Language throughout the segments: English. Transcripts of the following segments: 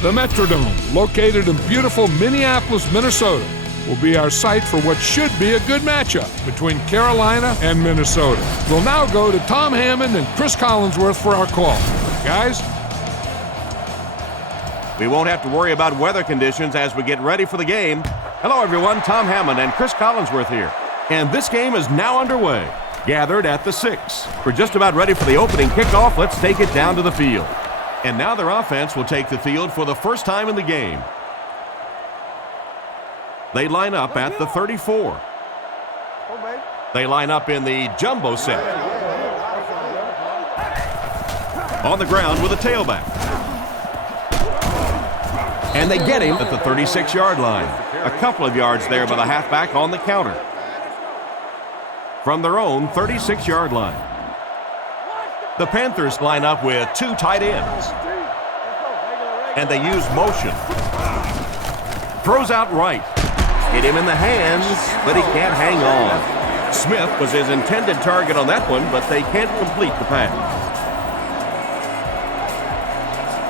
The Metrodome, located in beautiful Minneapolis, Minnesota, will be our site for what should be a good matchup between Carolina and Minnesota. We'll now go to Tom Hammond and Chris Collinsworth for our call. Guys? We won't have to worry about weather conditions as we get ready for the game. Hello, everyone. Tom Hammond and Chris Collinsworth here. And this game is now underway. Gathered at the 6. We're just about ready for the opening kickoff. Let's take it down to the field. And now their offense will take the field for the first time in the game. They line up at the 34. They line up in the jumbo set. On the ground with a tailback. And they get him at the 36-yard line. A couple of yards there by the halfback on the counter. From their own 36-yard line. The Panthers line up with 2 tight ends. And they use motion. Throws out right. Hit him in the hands, but he can't hang on. Smith was his intended target on that one, but they can't complete the pass.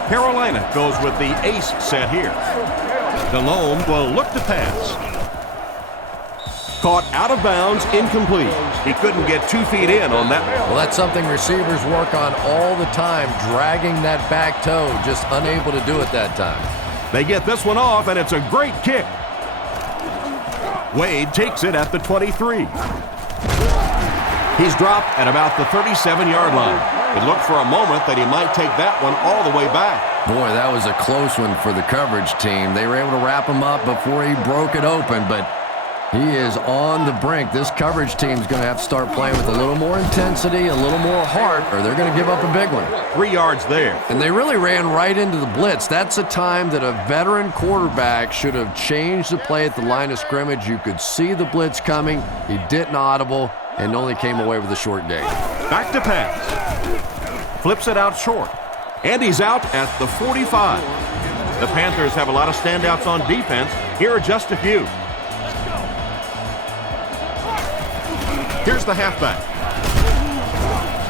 Carolina goes with the ace set here. Delhomme will look to pass. Caught out of bounds, incomplete. He couldn't get 2 feet in on that one. Well, that's something receivers work on all the time, dragging that back toe, just unable to do it that time. They get this one off, and it's a great kick. Wade takes it at the 23. He's dropped at about the 37-yard line. It looked for a moment that he might take that one all the way back. Boy, that was a close one for the coverage team. They were able to wrap him up before he broke it open, but he is on the brink. This coverage team is going to have to start playing with a little more intensity, a little more heart, or they're going to give up a big one. 3 yards there. And they really ran right into the blitz. That's a time that a veteran quarterback should have changed the play at the line of scrimmage. You could see the blitz coming. He didn't audible and only came away with a short gain. Back to pass. Flips it out short. And he's out at the 45. The Panthers have a lot of standouts on defense. Here are just a few. Here's the halfback.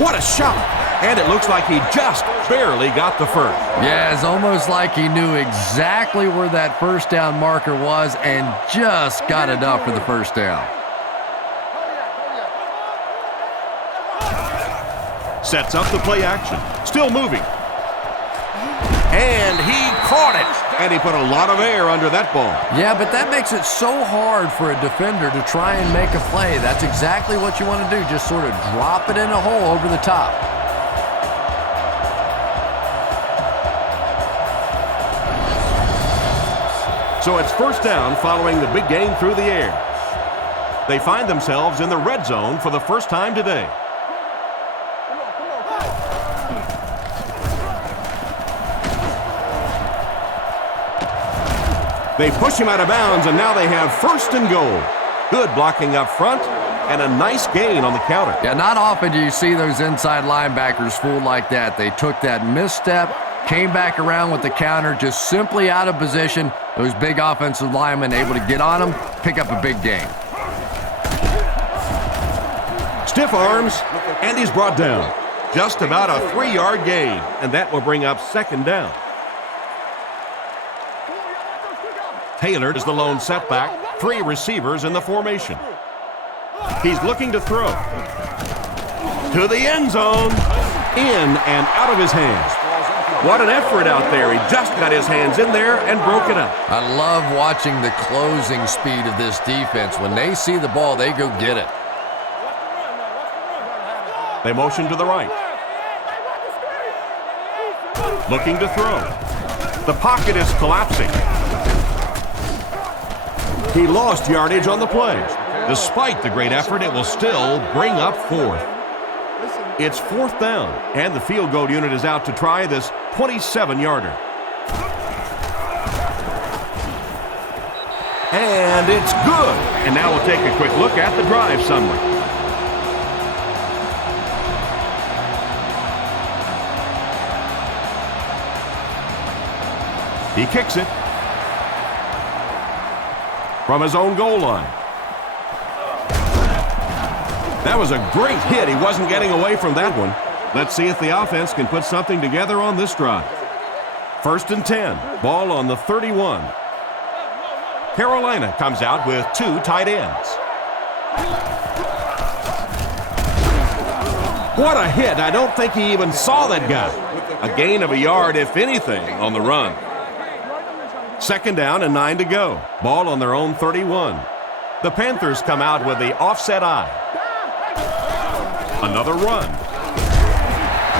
What a shot! And it looks like he just barely got the first. Yeah, it's almost like he knew exactly where that first down marker was and just got enough for the first down. Sets up the play action. Still moving. And he caught it. And he put a lot of air under that ball. Yeah, but that makes it so hard for a defender to try and make a play. That's exactly what you want to do. Just sort of drop it in a hole over the top. So it's first down following the big gain through the air. They find themselves in the red zone for the first time today. They push him out of bounds, and now they have first and goal. Good blocking up front, and a nice gain on the counter. Yeah, not often do you see those inside linebackers fooled like that. They took that misstep, came back around with the counter, just simply out of position. Those big offensive linemen able to get on them, pick up a big gain. Stiff arms, and he's brought down. Just about a 3-yard gain, and that will bring up second down. Taylor is the lone setback. 3 receivers in the formation. He's looking to throw. To the end zone. In and out of his hands. What an effort out there. He just got his hands in there and broke it up. I love watching the closing speed of this defense. When they see the ball, they go get it. They motion to the right. Looking to throw. The pocket is collapsing. He lost yardage on the play. Despite the great effort, it will still bring up 4th. It's 4th down, and the field goal unit is out to try this 27-yarder. And it's good. And now we'll take a quick look at the drive summary. He kicks it from his own goal line. That was a great hit. He wasn't getting away from that one. Let's see if the offense can put something together on this drive. First and 10. Ball on the 31. Carolina comes out with 2 tight ends. What a hit. I don't think he even saw that guy. A gain of a yard, if anything, on the run. Second down and 9 to go. Ball on their own 31. The Panthers come out with the offset eye. Another run.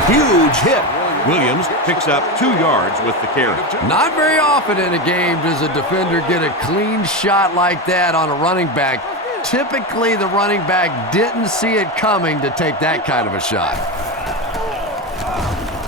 Huge hit. Williams picks up 2 yards with the carry. Not very often in a game does a defender get a clean shot like that on a running back. Typically, the running back didn't see it coming to take that kind of a shot.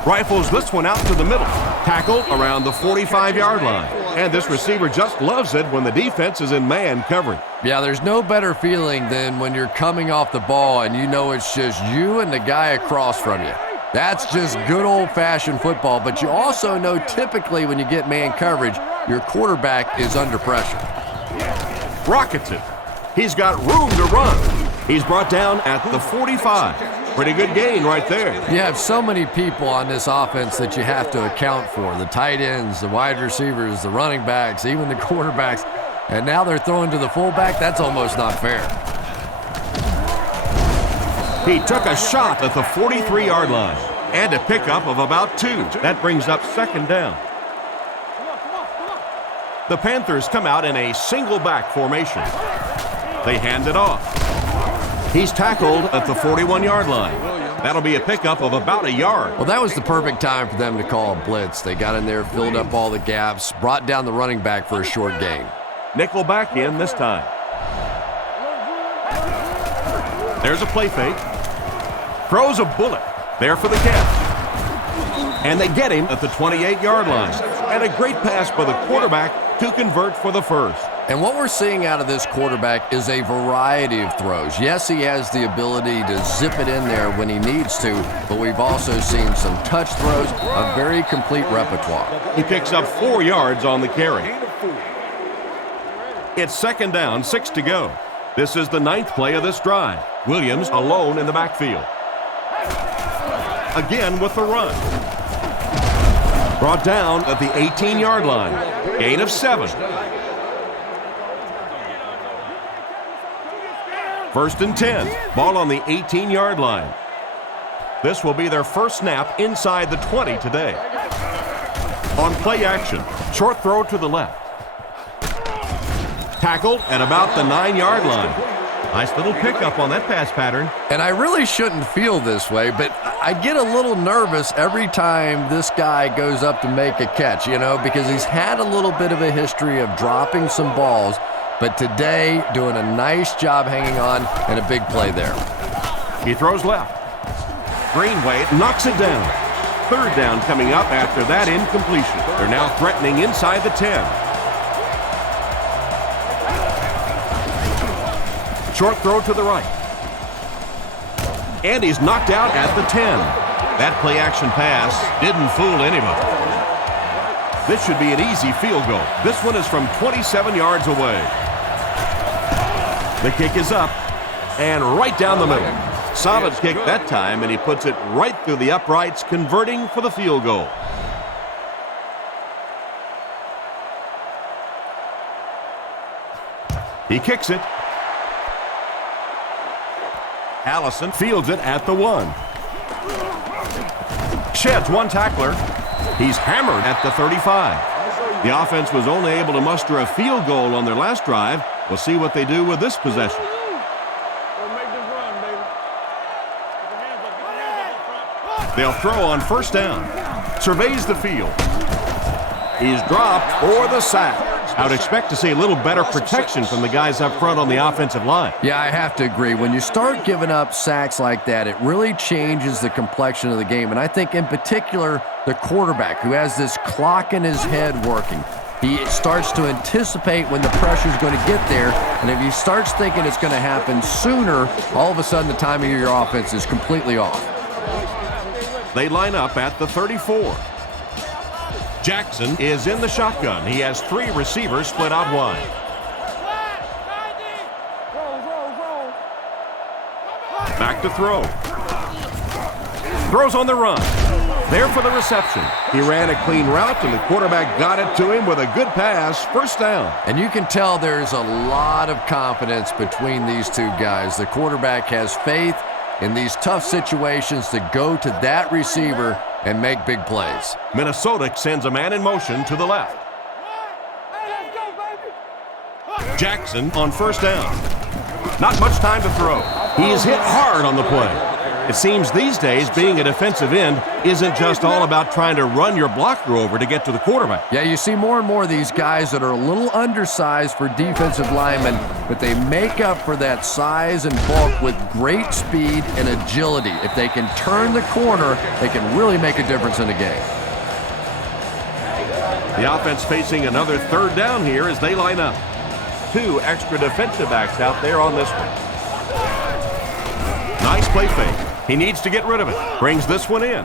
Rifles this one out to the middle. Tackle around the 45-yard line. And this receiver just loves it when the defense is in man covering. Yeah, there's no better feeling than when you're coming off the ball and you know it's just you and the guy across from you. That's just good old-fashioned football, but you also know typically when you get man coverage, your quarterback is under pressure. Rockets it. He's got room to run. He's brought down at the 45. Pretty good gain right there. You have so many people on this offense that you have to account for. The tight ends, the wide receivers, the running backs, even the quarterbacks. And now they're throwing to the fullback. That's almost not fair. He took a shot at the 43-yard line and a pickup of about 2. That brings up second down. The Panthers come out in a single back formation. They hand it off. He's tackled at the 41-yard line. That'll be a pickup of about a yard. Well, that was the perfect time for them to call a blitz. They got in there, filled up all the gaps, brought down the running back for a short gain. Nickel back in this time. There's a play fake. Throws a bullet. There for the catch. And they get him at the 28-yard line. And a great pass by the quarterback to convert for the first. And what we're seeing out of this quarterback is a variety of throws. Yes, he has the ability to zip it in there when he needs to, but we've also seen some touch throws, a very complete repertoire. He picks up 4 yards on the carry. It's second down, 6 to go. This is the 9th play of this drive. Williams alone in the backfield. Again with the run. Brought down at the 18-yard line. Gain of 7. First and 10. Ball on the 18-yard line. This will be their first snap inside the 20 today. On play action, short throw to the left. Tackled at about the 9-yard line. Nice little pickup on that pass pattern. And I really shouldn't feel this way, but I get a little nervous every time this guy goes up to make a catch, because he's had a little bit of a history of dropping some balls, but today doing a nice job hanging on and a big play there. He throws left. Greenway knocks it down. Third down coming up after that incompletion. They're now threatening inside the 10. Short throw to the right. And he's knocked out at the 10. That play-action pass didn't fool anybody. This should be an easy field goal. This one is from 27 yards away. The kick is up and right down the middle. Solid kick that time, and he puts it right through the uprights, converting for the field goal. He kicks it. Allison fields it at the 1. Sheds one tackler. He's hammered at the 35. The offense was only able to muster a field goal on their last drive. We'll see what they do with this possession. They'll throw on first down. Surveys the field. He's dropped or the sack. I would expect to see a little better protection from the guys up front on the offensive line. Yeah, I have to agree. When you start giving up sacks like that, it really changes the complexion of the game. And I think in particular, the quarterback who has this clock in his head working, he starts to anticipate when the pressure is going to get there. And if he starts thinking it's going to happen sooner, all of a sudden the timing of your offense is completely off. They line up at the 34. Jackson is in the shotgun. He has 3 receivers split out wide. Back to throw. Throws on the run. There for the reception. He ran a clean route, and the quarterback got it to him with a good pass. First down. And you can tell there's a lot of confidence between these two guys. The quarterback has faith in these tough situations to go to that receiver and make big plays. Minnesota sends a man in motion to the left. Jackson on first down. Not much time to throw. He is hit hard on the play. It seems these days being a defensive end isn't just all about trying to run your blocker over to get to the quarterback. Yeah, you see more and more of these guys that are a little undersized for defensive linemen, but they make up for that size and bulk with great speed and agility. If they can turn the corner, they can really make a difference in a game. The offense facing another third down here as they line up. 2 extra defensive backs out there on this one. Nice play fake. He needs to get rid of it. Brings this one in.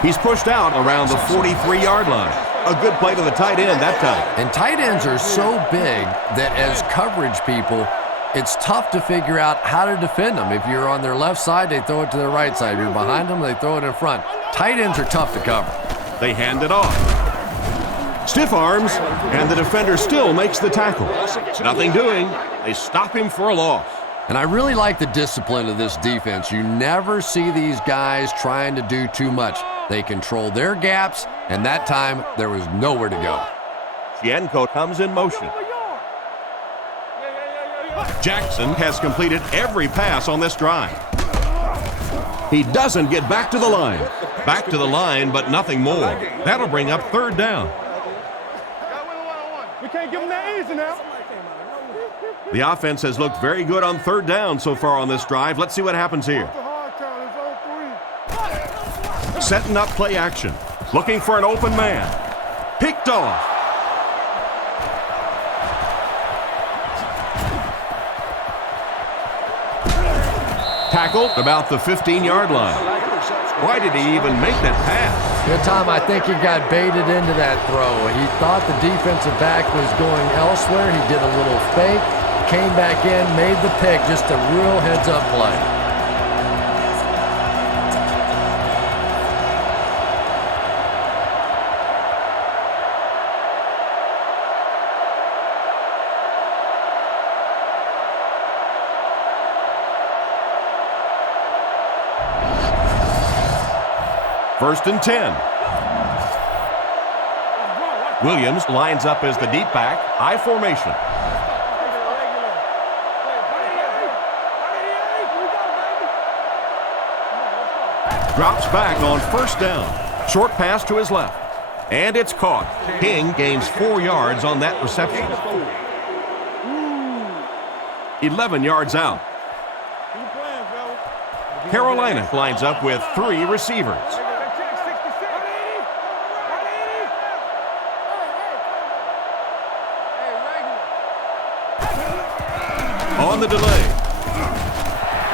He's pushed out around the 43-yard line. A good play to the tight end that time. And tight ends are so big that as coverage people, it's tough to figure out how to defend them. If you're on their left side, they throw it to their right side. If you're behind them, they throw it in front. Tight ends are tough to cover. They hand it off. Stiff arms, and the defender still makes the tackle. Nothing doing. They stop him for a loss. And I really like the discipline of this defense. You never see these guys trying to do too much. They control their gaps, and that time there was nowhere to go. Gianco comes in motion. Jackson has completed every pass on this drive. He doesn't get back to the line. Back to the line, but nothing more. That'll bring up third down. We can't give him that easy now. The offense has looked very good on third down so far on this drive. Let's see what happens here. Setting up play action. Looking for an open man. Picked off. Tackled about the 15-yard line. Why did he even make that pass? Yeah, Tom, I think he got baited into that throw. He thought the defensive back was going elsewhere. He did a little fake, came back in, made the pick, just a real heads-up play. First and 10. Williams lines up as the deep back, I formation. Drops back on first down. Short pass to his left. And it's caught. King gains 4 yards on that reception. 11 yards out. Carolina lines up with 3 receivers. On the delay.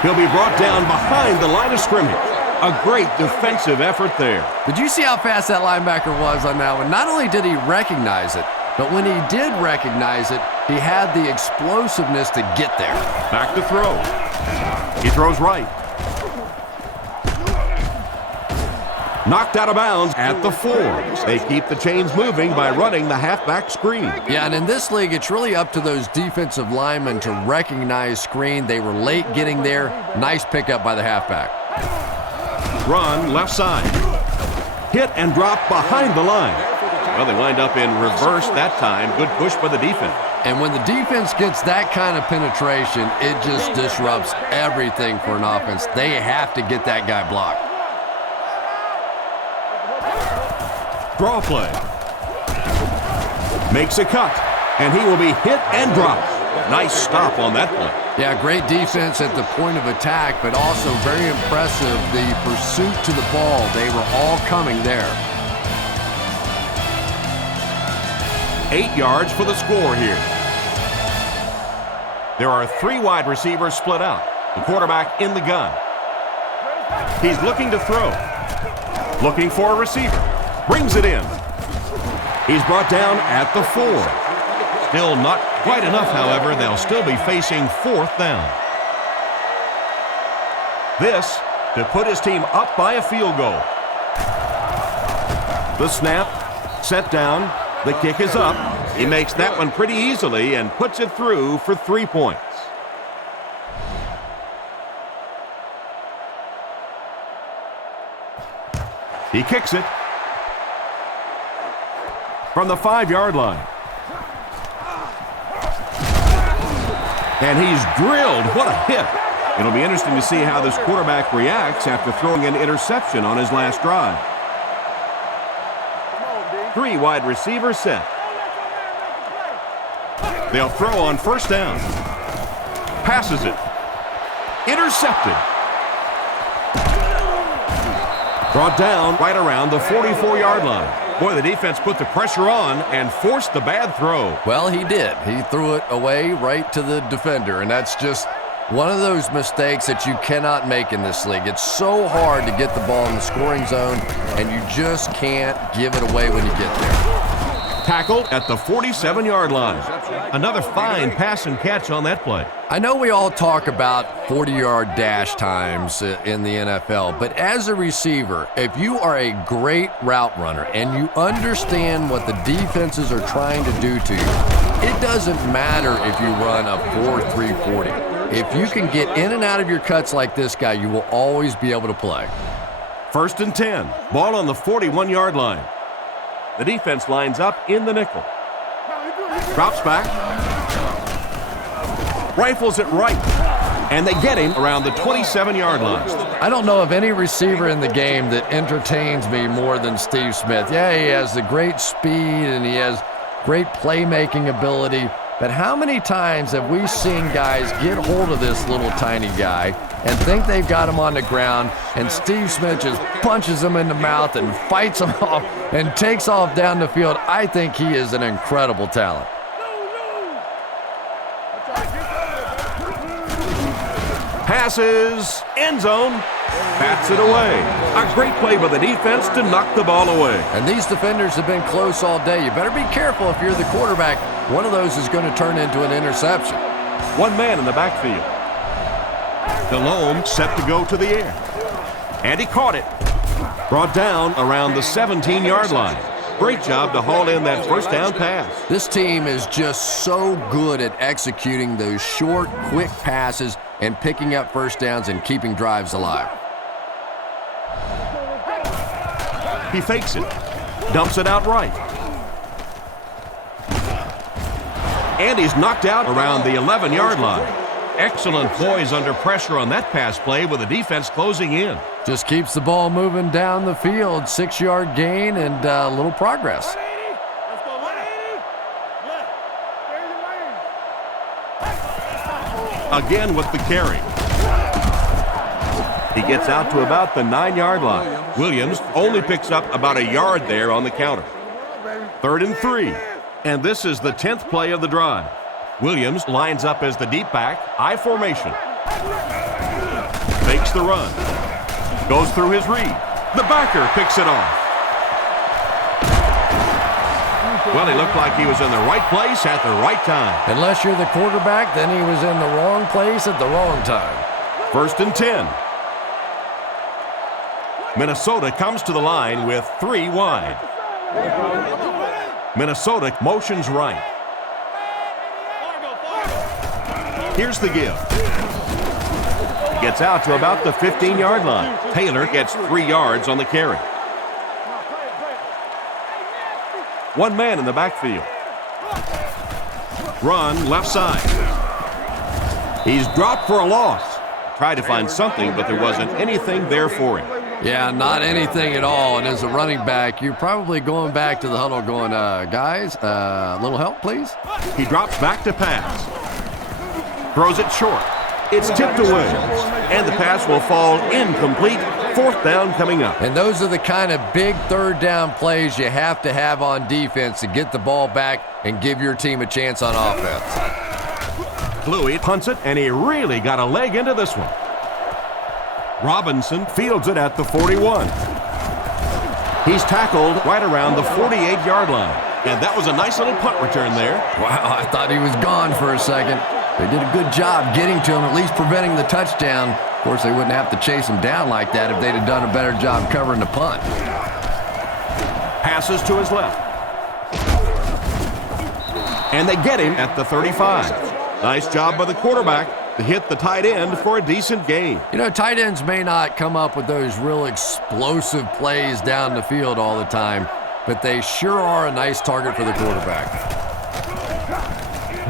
He'll be brought down behind the line of scrimmage. A great defensive effort there. Did you see how fast that linebacker was on that one? Not only did he recognize it, but when he did recognize it, he had the explosiveness to get there. Back to throw. He throws right. Knocked out of bounds at the 4. They keep the chains moving by running the halfback screen. Yeah, and in this league, it's really up to those defensive linemen to recognize screen. They were late getting there. Nice pickup by the halfback. Run left side. Hit and drop behind the line. Well, they wind up in reverse that time. Good push by the defense. And when the defense gets that kind of penetration, it just disrupts everything for an offense. They have to get that guy blocked. Draw play. Makes a cut, and he will be hit and dropped. Nice stop on that play. Yeah, great defense at the point of attack, but also very impressive the pursuit to the ball. They were all coming there. 8 yards for the score here. There are 3 wide receivers split out. The quarterback in the gun. He's looking to throw. Looking for a receiver. Brings it in. He's brought down at the 4. Still not quite enough, however. They'll still be facing 4th down. This to put his team up by a field goal. The snap, set down, the kick is up. He makes that one pretty easily and puts it through for 3 points. He kicks it from the 5-yard line. And he's drilled. What a hit. It'll be interesting to see how this quarterback reacts after throwing an interception on his last drive. 3 wide receivers set. They'll throw on first down. Passes it. Intercepted. Brought down right around the 44-yard line. Boy, the defense put the pressure on and forced the bad throw. Well, he did. He threw it away right to the defender, and that's just one of those mistakes that you cannot make in this league. It's so hard to get the ball in the scoring zone, and you just can't give it away when you get there. Tackled at the 47-yard line. Another fine pass and catch on that play. I know we all talk about 40-yard dash times in the NFL, but as a receiver, if you are a great route runner and you understand what the defenses are trying to do to you, it doesn't matter if you run a 4.3 40. If you can get in and out of your cuts like this guy, you will always be able to play. 1st and 10. Ball on the 41-yard line. The defense lines up in the nickel. Drops back. Rifles it right. And they get him around the 27-yard line. I don't know of any receiver in the game that entertains me more than Steve Smith. Yeah, he has the great speed and he has great playmaking ability. But how many times have we seen guys get hold of this little tiny guy and think they've got him on the ground, and Steve Smith just punches him in the mouth and fights him off and takes off down the field? I think he is an incredible talent. Passes, end zone, bats it away. A great play by the defense to knock the ball away. And these defenders have been close all day. You better be careful if you're the quarterback. One of those is going to turn into an interception. 1 man in the backfield. Delhomme set to go to the air. And he caught it. Brought down around the 17-yard line. Great job to haul in that first down pass. This team is just so good at executing those short, quick passes and picking up first downs and keeping drives alive. He fakes it. Dumps it out right. And he's knocked out around the 11-yard line. Excellent poise under pressure on that pass play with the defense closing in. Just keeps the ball moving down the field. 6-yard gain and a little progress. Again with the carry. He gets out to about the 9-yard line. Williams only picks up about a yard there on the counter. 3rd and 3. And this is the 10th play of the drive. Williams lines up as the deep back, I formation. Fakes the run. Goes through his read. The backer picks it off. Well, he looked like he was in the right place at the right time. Unless you're the quarterback, then he was in the wrong place at the wrong time. 1st and 10. Minnesota comes to the line with 3 wide. Minnesota motions right. Here's the give. Gets out to about the 15-yard line. Taylor gets 3 yards on the carry. 1 man in the backfield. Run left side. He's dropped for a loss. Tried to find something, but there wasn't anything there for him. Yeah, not anything at all. And as a running back, you're probably going back to the huddle going, guys, a little help, please? He drops back to pass. Throws it short. It's tipped away. And the pass will fall incomplete. 4th down coming up. And those are the kind of big 3rd down plays you have to have on defense to get the ball back and give your team a chance on offense. Kluwe punts it, and he really got a leg into this one. Robinson fields it at the 41. He's tackled right around the 48-yard line. And that was a nice little punt return there. Wow, I thought he was gone for a second. They did a good job getting to him, at least preventing the touchdown. Of course, they wouldn't have to chase him down like that if they'd have done a better job covering the punt. Passes to his left. And they get him at the 35. Nice job by the quarterback to hit the tight end for a decent gain. You know, tight ends may not come up with those real explosive plays down the field all the time, but they sure are a nice target for the quarterback.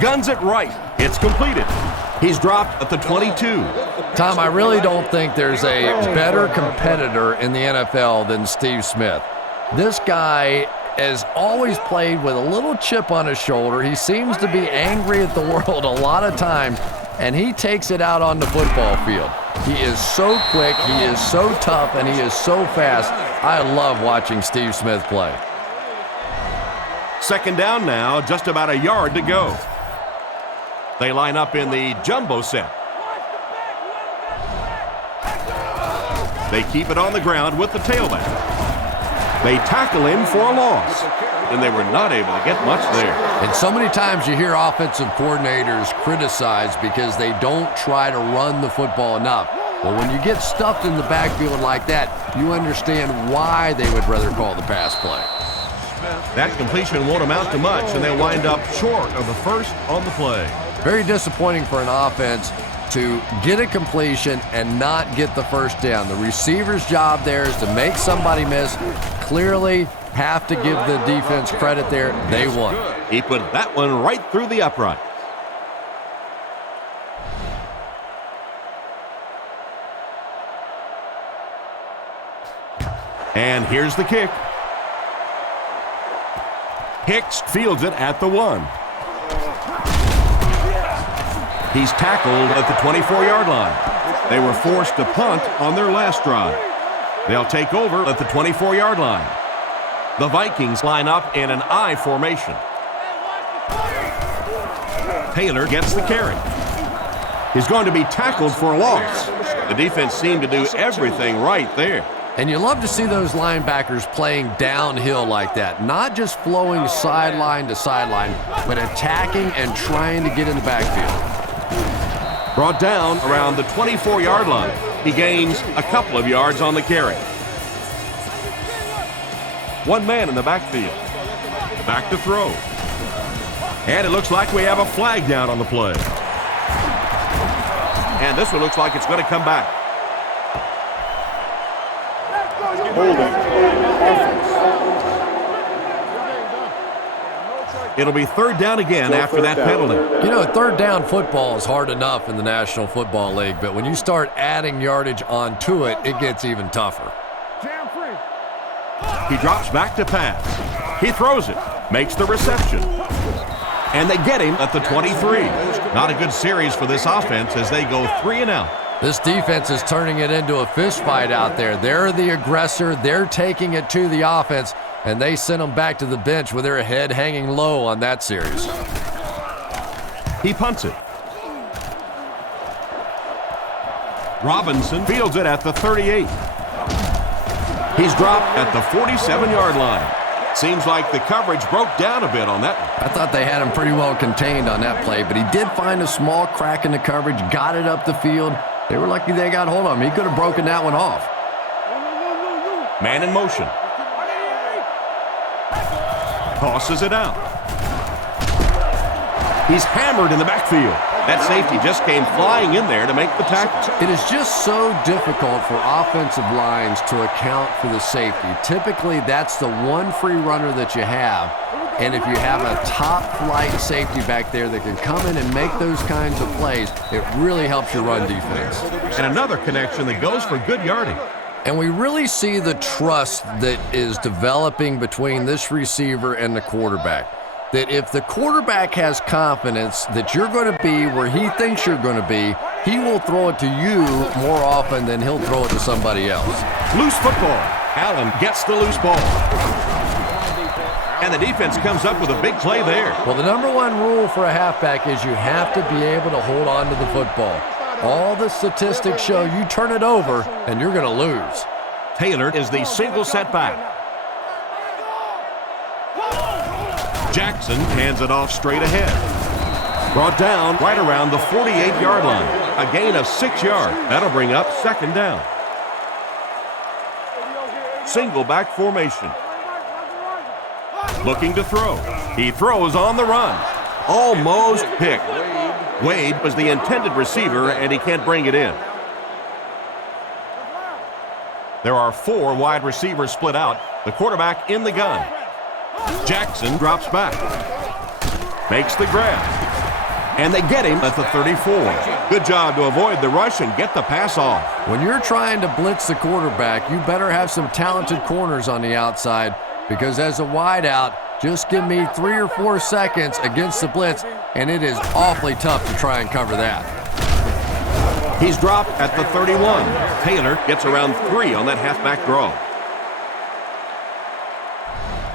Guns it right. It's completed. He's dropped at the 22. Tom, I really don't think there's a better competitor in the NFL than Steve Smith. This guy has always played with a little chip on his shoulder. He seems to be angry at the world a lot of times, and he takes it out on the football field. He is so quick, he is so tough, and he is so fast. I love watching Steve Smith play. Second down now, just about a yard to go. They line up in the jumbo set. They keep it on the ground with the tailback. They tackle him for a loss, and they were not able to get much there. And so many times you hear offensive coordinators criticized because they don't try to run the football enough. Well, when you get stuffed in the backfield like that, you understand why they would rather call the pass play. That completion won't amount to much, and they wind up short of the first on the play. Very disappointing for an offense to get a completion and not get the first down. The receiver's job there is to make somebody miss. Clearly have to give the defense credit there. They won. He put that one right through the upright. And here's the kick. Hicks fields it at the 1. He's tackled at the 24-yard line. They were forced to punt on their last drive. They'll take over at the 24-yard line. The Vikings line up in an I formation. Taylor gets the carry. He's going to be tackled for a loss. The defense seemed to do everything right there. And you love to see those linebackers playing downhill like that, not just flowing sideline to sideline, but attacking and trying to get in the backfield. Brought down around the 24-yard line. He gains a couple of yards on the carry. One man in the backfield. Back to throw. And it looks like we have a flag down on the play. And this one looks like it's going to come back. It'll be third down again after that penalty. You know, third down football is hard enough in the National Football League, but when you start adding yardage onto it, it gets even tougher. He drops back to pass. He throws it, makes the reception. And they get him at the 23. Not a good series for this offense as they go 3 and out. This defense is turning it into a fist fight out there. They're the aggressor. They're taking it to the offense, and they sent them back to the bench with their head hanging low on that series. He punts it. Robinson fields it at the 38. He's dropped at the 47-yard line. Seems like the coverage broke down a bit on that one. I thought they had him pretty well contained on that play, but he did find a small crack in the coverage, got it up the field. They were lucky they got hold of him. He could have broken that one off. Man in motion. Tosses it out. He's hammered in the backfield. That safety just came flying in there to make the tackle. It is just so difficult for offensive lines to account for the safety. Typically, that's the one free runner that you have. And if you have a top-flight safety back there that can come in and make those kinds of plays, it really helps your run defense. And another connection that goes for good yardage. And we really see the trust that is developing between this receiver and the quarterback. That if the quarterback has confidence that you're going to be where he thinks you're going to be, he will throw it to you more often than he'll throw it to somebody else. Loose football. Allen gets the loose ball. And the defense comes up with a big play there. Well, the number one rule for a halfback is you have to be able to hold on to the football. All the statistics show you turn it over and you're going to lose. Taylor is the single setback. Jackson hands it off straight ahead. Brought down right around the 48-yard line. A gain of 6 yards. That'll bring up second down. Single back formation. Looking to throw. He throws on the run. Almost picked. Wade was the intended receiver, and he can't bring it in. There are 4 wide receivers split out. The quarterback in the gun. Jackson drops back. Makes the grab. And they get him at the 34. Good job to avoid the rush and get the pass off. When you're trying to blitz the quarterback, you better have some talented corners on the outside, because as a wideout, just give me 3 or 4 seconds against the blitz, and it is awfully tough to try and cover that. He's dropped at the 31. Taylor gets around 3 on that halfback draw.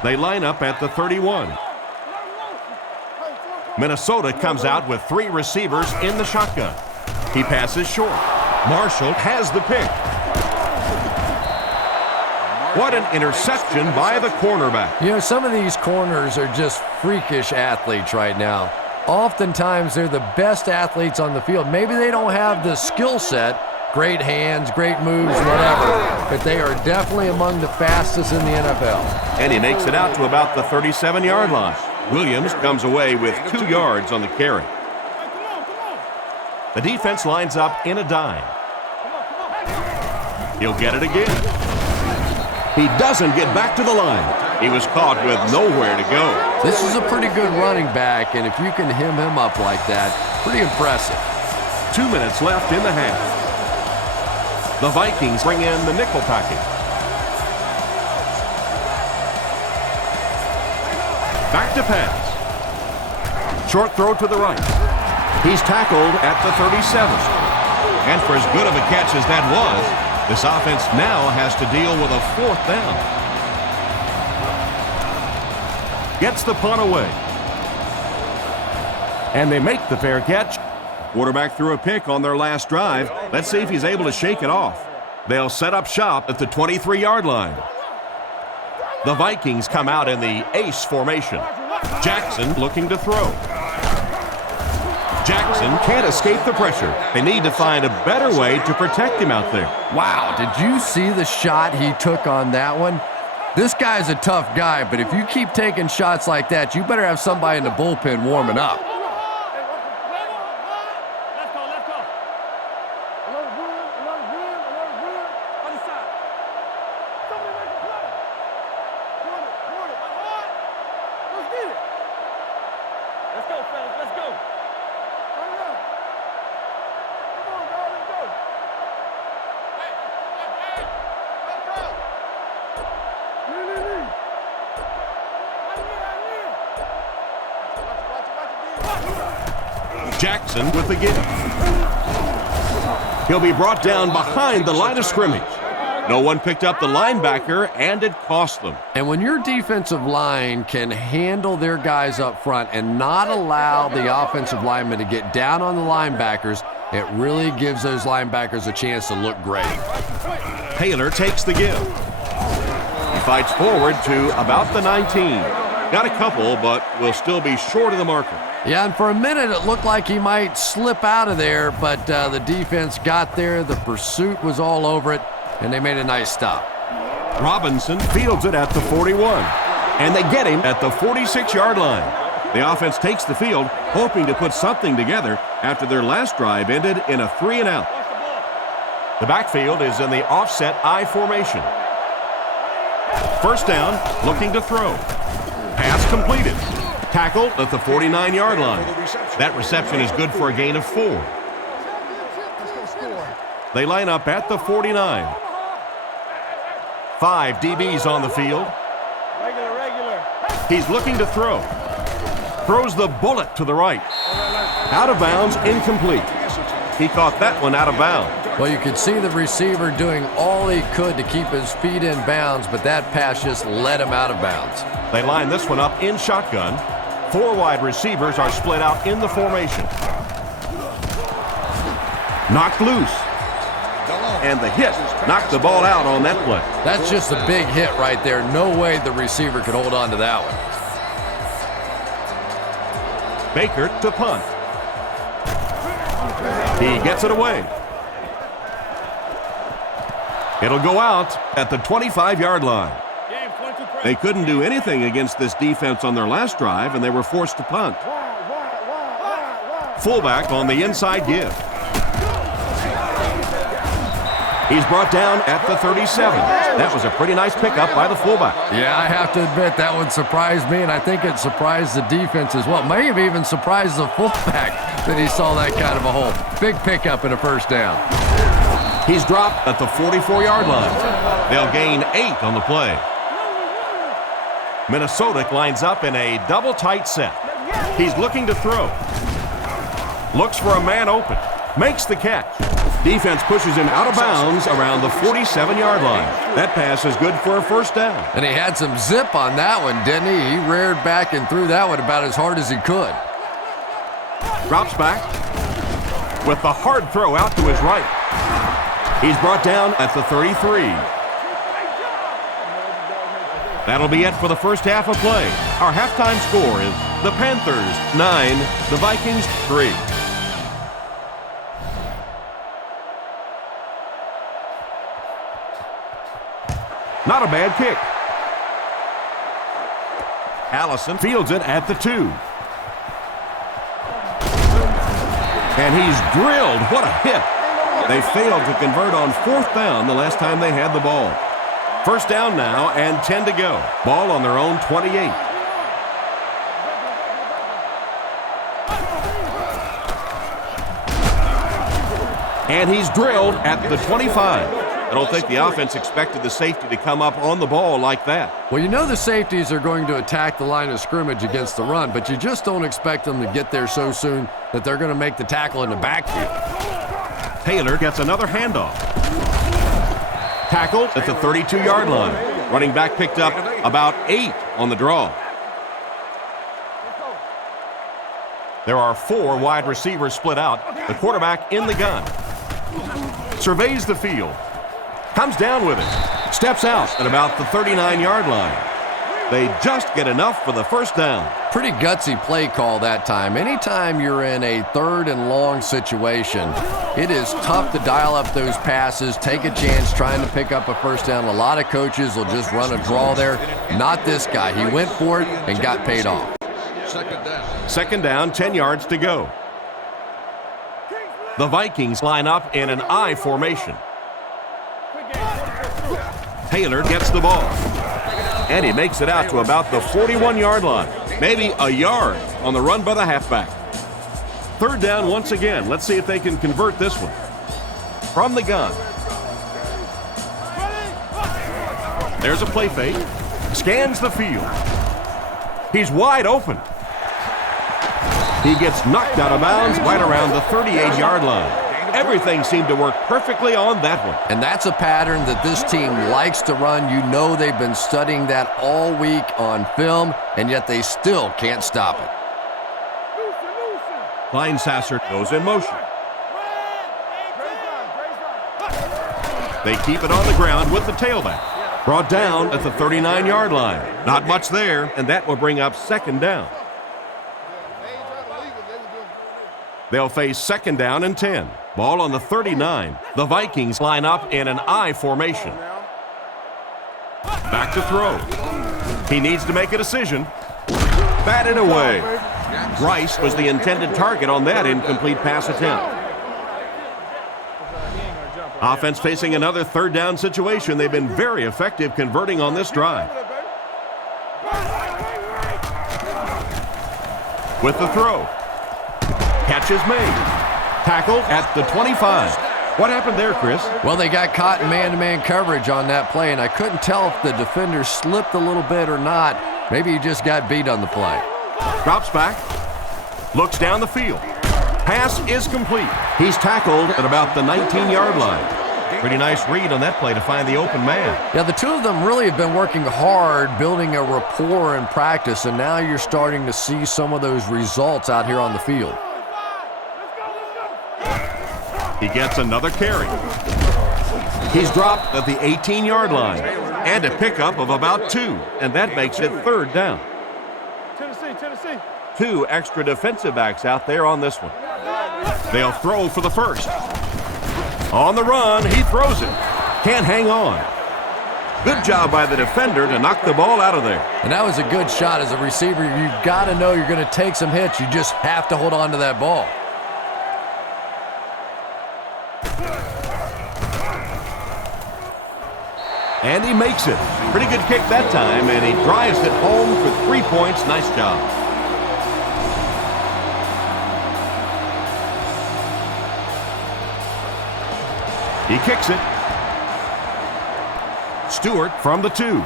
They line up at the 31. Minnesota comes out with 3 receivers in the shotgun. He passes short. Marshall has the pick. What an interception by the cornerback. You know, some of these corners are just freakish athletes right now. Oftentimes, they're the best athletes on the field. Maybe they don't have the skill set, great hands, great moves, whatever, but they are definitely among the fastest in the NFL. And he makes it out to about the 37-yard line. Williams comes away with 2 yards on the carry. The defense lines up in a dime. He'll get it again. He doesn't get back to the line. He was caught with nowhere to go. This is a pretty good running back, and if you can hem him up like that, pretty impressive. 2 minutes left in the half. The Vikings bring in the nickel package. Back to pass. Short throw to the right. He's tackled at the 37. And for as good of a catch as that was, this offense now has to deal with a 4th down. Gets the punt away. And they make the fair catch. Quarterback threw a pick on their last drive. Let's see if he's able to shake it off. They'll set up shop at the 23-yard line. The Vikings come out in the ace formation. Jackson looking to throw. Jackson can't escape the pressure. They need to find a better way to protect him out there. Wow, did you see the shot he took on that one? This guy's a tough guy, but if you keep taking shots like that, you better have somebody in the bullpen warming up. Jackson with the give. He'll be brought down behind the line of scrimmage. No one picked up the linebacker, and it cost them. And when your defensive line can handle their guys up front and not allow the offensive linemen to get down on the linebackers, it really gives those linebackers a chance to look great. Taylor takes the give. He fights forward to about the 19. Got a couple, but will still be short of the marker. Yeah, and for a minute it looked like he might slip out of there, but the defense got there. The pursuit was all over it, and they made a nice stop. Robinson fields it at the 41, and they get him at the 46-yard line. The offense takes the field, hoping to put something together after their last drive ended in a 3-and-out. The backfield is in the offset I formation. First down, looking to throw. Pass completed. Tackled at the 49-yard line. That reception is good for a gain of 4. They line up at the 49. 5 DBs on the field. He's looking to throw. Throws the bullet to the right. Out of bounds, incomplete. He caught that one out of bounds. Well, you could see the receiver doing all he could to keep his feet in bounds, but that pass just let him out of bounds. They line this one up in shotgun. 4 wide receivers are split out in the formation. Knocked loose. And the hit knocked the ball out on that play. That's just a big hit right there. No way the receiver could hold on to that one. Baker to punt. He gets it away. It'll go out at the 25-yard line. They couldn't do anything against this defense on their last drive, and they were forced to punt. Fullback on the inside give. He's brought down at the 37. That was a pretty nice pickup by the fullback. Yeah, I have to admit that would surprise me, and I think it surprised the defense as well. May have even surprised the fullback that he saw that kind of a hole. Big pickup and a first down. He's dropped at the 44-yard line. They'll gain 8 on the play. Minnesota lines up in a double tight set. He's looking to throw. Looks for a man open. Makes the catch. Defense pushes him out of bounds around the 47-yard line. That pass is good for a first down. And he had some zip on that one, didn't he? He reared back and threw that one about as hard as he could. Drops back with the hard throw out to his right. He's brought down at the 33. That'll be it for the first half of play. Our halftime score is the Panthers 9, the Vikings 3. Not a bad kick. Allison fields it at the 2. And he's drilled. What a hit. They failed to convert on 4th down the last time they had the ball. First down now and 10 to go. Ball on their own 28. And he's drilled at the 25. I don't think the offense expected the safety to come up on the ball like that. Well, you know the safeties are going to attack the line of scrimmage against the run, but you just don't expect them to get there so soon that they're going to make the tackle in the backfield. Taylor gets another handoff. Tackled at the 32-yard line. Running back picked up about 8 on the draw. There are 4 wide receivers split out. The quarterback in the gun. Surveys the field. Comes down with it. Steps out at about the 39-yard line. They just get enough for the first down. Pretty gutsy play call that time. Anytime you're in a 3rd and long situation, it is tough to dial up those passes, take a chance trying to pick up a first down. A lot of coaches will just run a draw there. Not this guy. He went for it and got paid off. Second down, 10 yards to go. The Vikings line up in an I formation. Taylor gets the ball. And he makes it out to about the 41-yard line. Maybe a yard on the run by the halfback. Third down once again. Let's see if they can convert this one. From the gun. There's a play fake. Scans the field. He's wide open. He gets knocked out of bounds right around the 38-yard line. Everything seemed to work perfectly on that one. And that's a pattern that this team likes to run. You know they've been studying that all week on film, and yet they still can't stop it. Kleinsasser goes in motion. They keep it on the ground with the tailback. Brought down at the 39-yard line. Not much there, and that will bring up second down. They'll face second down and 10. Ball on the 39. The Vikings line up in an I formation. Back to throw. He needs to make a decision. Batted away. Rice was the intended target on that incomplete pass attempt. Offense facing another third down situation. They've been very effective converting on this drive. With the throw. Catch is made. Tackled at the 25. What happened there, Chris? Well, they got caught in man-to-man coverage on that play, and I couldn't tell if the defender slipped a little bit or not. Maybe he just got beat on the play. Drops back. Looks down the field. Pass is complete. He's tackled at about the 19-yard line. Pretty nice read on that play to find the open man. Yeah, the two of them really have been working hard, building a rapport in practice, and now you're starting to see some of those results out here on the field. He gets another carry. He's dropped at the 18-yard line. And a pickup of about 2. And that makes it third down. Tennessee. 2 extra defensive backs out there on this one. They'll throw for the first. On the run, he throws it. Can't hang on. Good job by the defender to knock the ball out of there. And that was a good shot. As a receiver, you've got to know you're going to take some hits. You just have to hold on to that ball. And he makes it. Pretty good kick that time, and he drives it home for 3 points. Nice job. He kicks it. Stewart from the 2.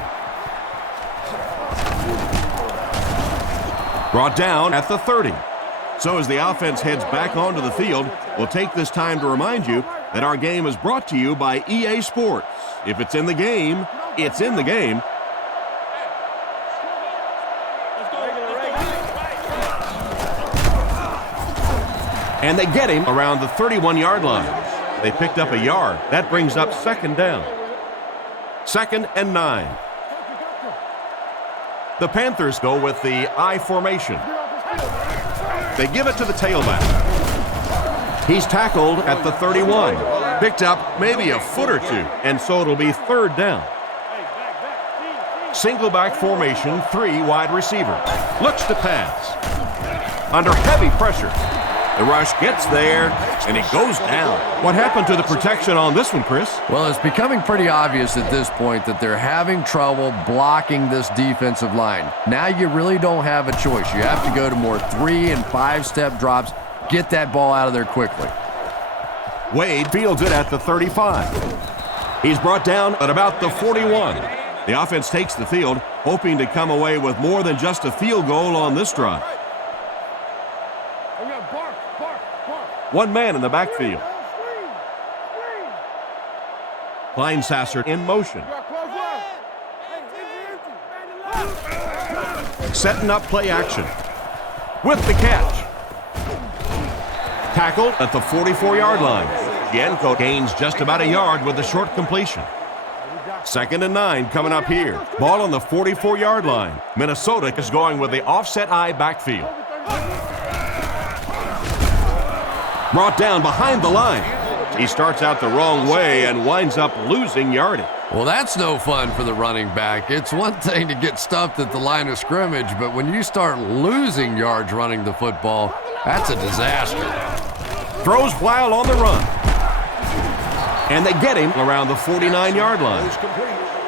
Brought down at the 30. So as the offense heads back onto the field, we'll take this time to remind you that our game is brought to you by EA Sports. If it's in the game, it's in the game. And they get him around the 31-yard line. They picked up a yard. That brings up second down. 2nd and 9. The Panthers go with the I formation. They give it to the tailback. He's tackled at the 31. Picked up maybe a foot or two, and so it'll be 3rd down. Single back formation, 3 wide receivers. Looks to pass. Under heavy pressure. The rush gets there, and it goes down. What happened to the protection on this one, Chris? Well, it's becoming pretty obvious at this point that they're having trouble blocking this defensive line. Now you really don't have a choice. You have to go to more 3- and 5-step drops. Get that ball out of there quickly. Wade fields it at the 35. He's brought down at about the 41. The offense takes the field, hoping to come away with more than just a field goal on this drive. One man in the backfield. Kleinsasser in motion. Setting up play action. With the catch. Tackled at the 44-yard line. Yenko gains just about a yard with a short completion. 2nd and 9 coming up here. Ball on the 44-yard line. Minnesota is going with the offset I backfield. Brought down behind the line. He starts out the wrong way and winds up losing yardage. Well, that's no fun for the running back. It's one thing to get stuffed at the line of scrimmage, but when you start losing yards running the football, that's a disaster. Throws while on the run. And they get him around the 49-yard line.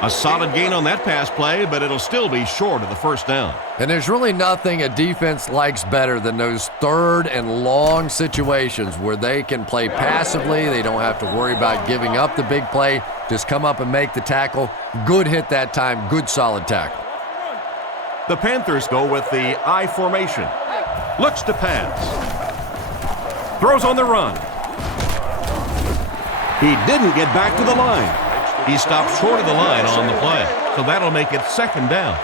A solid gain on that pass play, but it'll still be short of the 1st down. And there's really nothing a defense likes better than those 3rd and long situations where they can play passively. They don't have to worry about giving up the big play. Just come up and make the tackle. Good hit that time. Good solid tackle. The Panthers go with the I formation. Looks to pass. Throws on the run. He didn't get back to the line. He stopped short of the line on the play, so that'll make it 2nd down.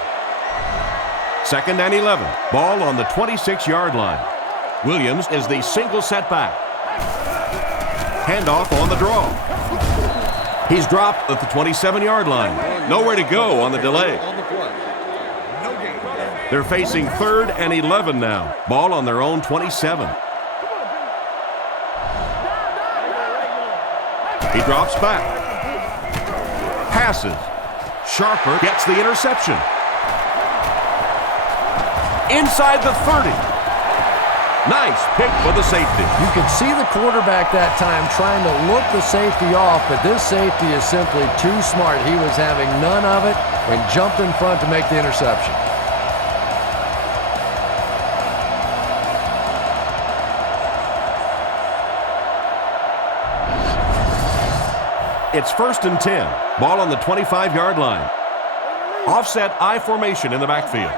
2nd and 11. Ball on the 26-yard line. Williams is the single setback. Handoff on the draw. He's dropped at the 27-yard line. Nowhere to go on the delay. They're facing 3rd and 11 now. Ball on their own 27. He drops back. Passes. Sharper gets the interception. Inside the 30. Nice pick for the safety. You can see the quarterback that time trying to look the safety off, but this safety is simply too smart. He was having none of it and jumped in front to make the interception. It's 1st and 10. Ball on the 25-yard line. Offset I formation in the backfield.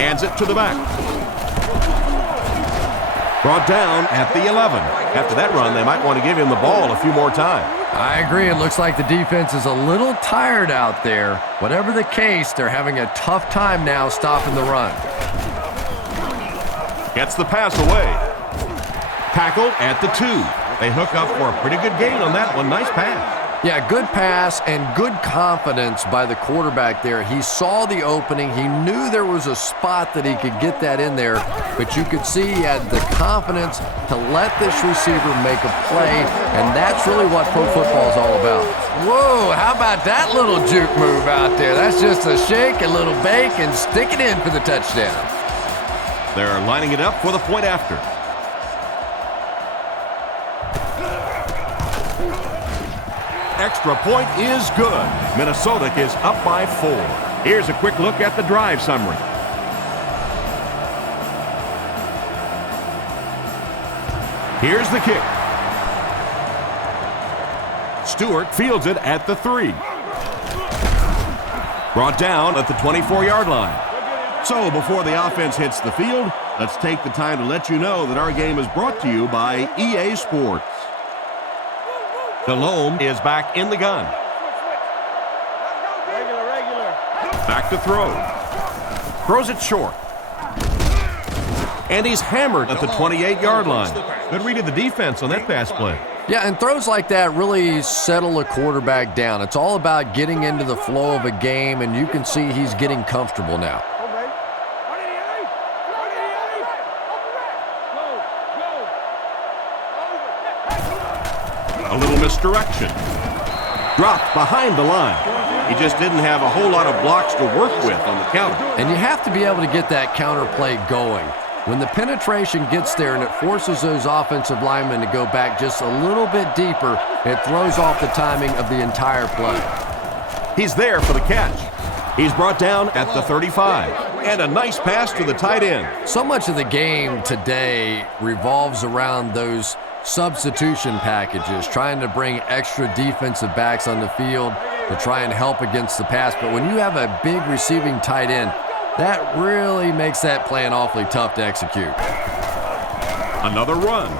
Hands it to the back. Brought down at the 11. After that run, they might want to give him the ball a few more times. I agree. It looks like the defense is a little tired out there. Whatever the case, they're having a tough time now stopping the run. Gets the pass away. Tackled at the 2. They hook up for a pretty good gain on that one. Nice pass. Yeah, good pass and good confidence by the quarterback there. He saw the opening. He knew there was a spot that he could get that in there, but you could see he had the confidence to let this receiver make a play, and that's really what pro football is all about. Whoa, how about that little juke move out there? That's just a shake, a little bake, and stick it in for the touchdown. They're lining it up for the point after. Extra point is good. Minnesota is up by 4. Here's a quick look at the drive summary. Here's the kick. Stewart fields it at the 3. Brought down at the 24-yard line. So before the offense hits the field, let's take the time to let you know that our game is brought to you by EA Sports. Delhomme is back in the gun. Back to throw. Throws it short. And he's hammered at the 28-yard line. Good read of the defense on that pass play. Yeah, and throws like that really settle a quarterback down. It's all about getting into the flow of a game, and you can see he's getting comfortable now. A little misdirection. Dropped behind the line. He just didn't have a whole lot of blocks to work with on the counter. And you have to be able to get that counter play going. When the penetration gets there and it forces those offensive linemen to go back just a little bit deeper, it throws off the timing of the entire play. He's there for the catch. He's brought down at the 35. And a nice pass to the tight end. So much of the game today revolves around those substitution packages, trying to bring extra defensive backs on the field to try and help against the pass. But when you have a big receiving tight end, that really makes that plan awfully tough to execute. Another run.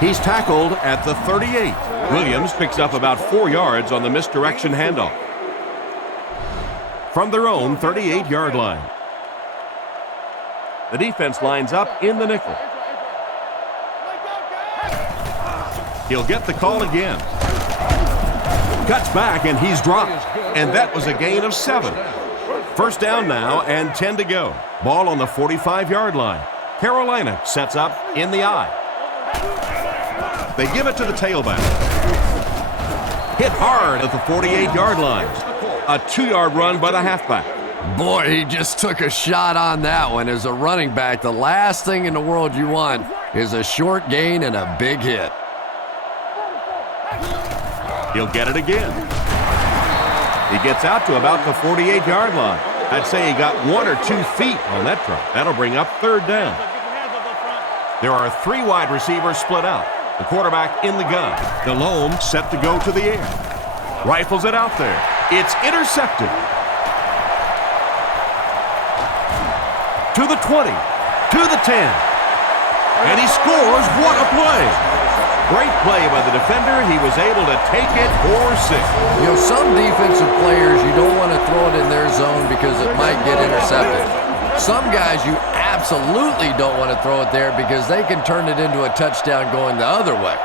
He's tackled at the 38. Williams picks up about 4 yards on the misdirection handoff. From their own 38-yard line. The defense lines up in the nickel. He'll get the call again. Cuts back and he's dropped. And that was a gain of 7. First down now and 10 to go. Ball on the 45-yard line. Carolina sets up in the I. They give it to the tailback. Hit hard at the 48-yard line. A 2-yard run by the halfback. Boy, he just took a shot on that one. As a running back, the last thing in the world you want is a short gain and a big hit. He'll get it again. He gets out to about the 48-yard line. I'd say he got 1 or 2 feet on that drop. That'll bring up 3rd down. There are 3 wide receivers split out. The quarterback in the gun. Delhomme set to go to the air. Rifles it out there. It's intercepted. To the 20. To the 10. And he scores. What a play. Great play by the defender. He was able to take it for 6. You know, some defensive players, you don't want to throw it in their zone because it might get intercepted. Some guys, you absolutely don't want to throw it there because they can turn it into a touchdown going the other way.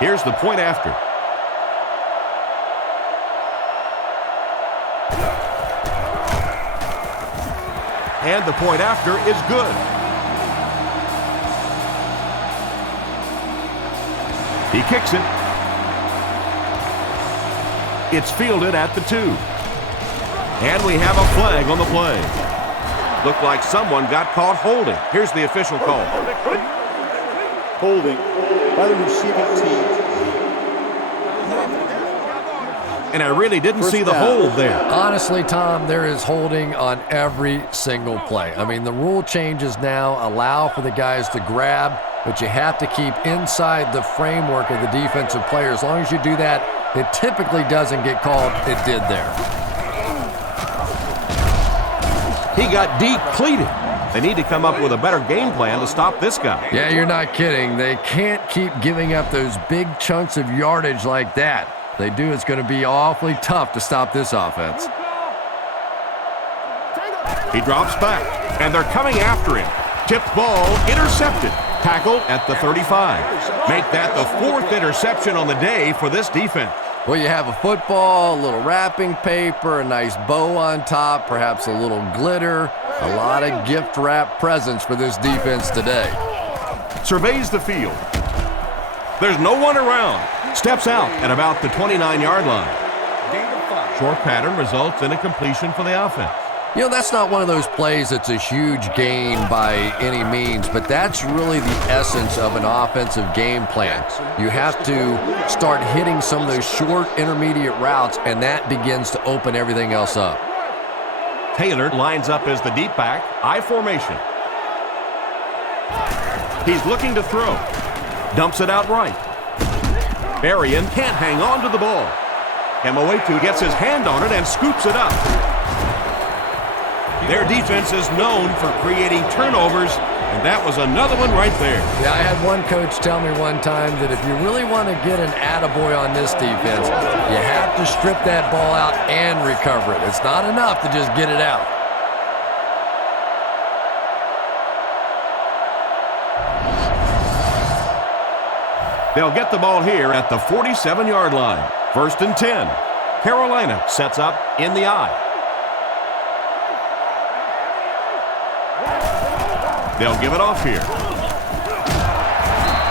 Here's the point after. And the point after is good. He kicks it. It's fielded at the 2. And we have a flag on the play. Looked like someone got caught holding. Here's the official call. Holding by the receiving team. And I really didn't see the hold there. Honestly, Tom, there is holding on every single play. I mean, the rule changes now allow for the guys to grab, but you have to keep inside the framework of the defensive player. As long as you do that, it typically doesn't get called. It did there. He got deep cleated. They need to come up with a better game plan to stop this guy. Yeah, you're not kidding. They can't keep giving up those big chunks of yardage like that. If they do, it's going to be awfully tough to stop this offense. He drops back, and they're coming after him. Tipped ball, intercepted. Tackled at the 35. Make that the 4th interception on the day for this defense. Well, you have a football, a little wrapping paper, a nice bow on top, perhaps a little glitter, a lot of gift wrap presents for this defense today. Surveys the field. There's no one around. Steps out at about the 29-yard line. Short pattern results in a completion for the offense. You know, that's not one of those plays that's a huge gain by any means, but that's really the essence of an offensive game plan. You have to start hitting some of those short intermediate routes, and that begins to open everything else up. Taylor lines up as the deep back, I formation. He's looking to throw. Dumps it out right. Berrien can't hang on to the ball. Kemoetu gets his hand on it and scoops it up. Their defense is known for creating turnovers, and that was another one right there. Yeah, I had one coach tell me one time that if you really want to get an attaboy on this defense, you have to strip that ball out and recover it. It's not enough to just get it out. They'll get the ball here at the 47-yard line. 1st and 10. Carolina sets up in the I. They'll give it off here.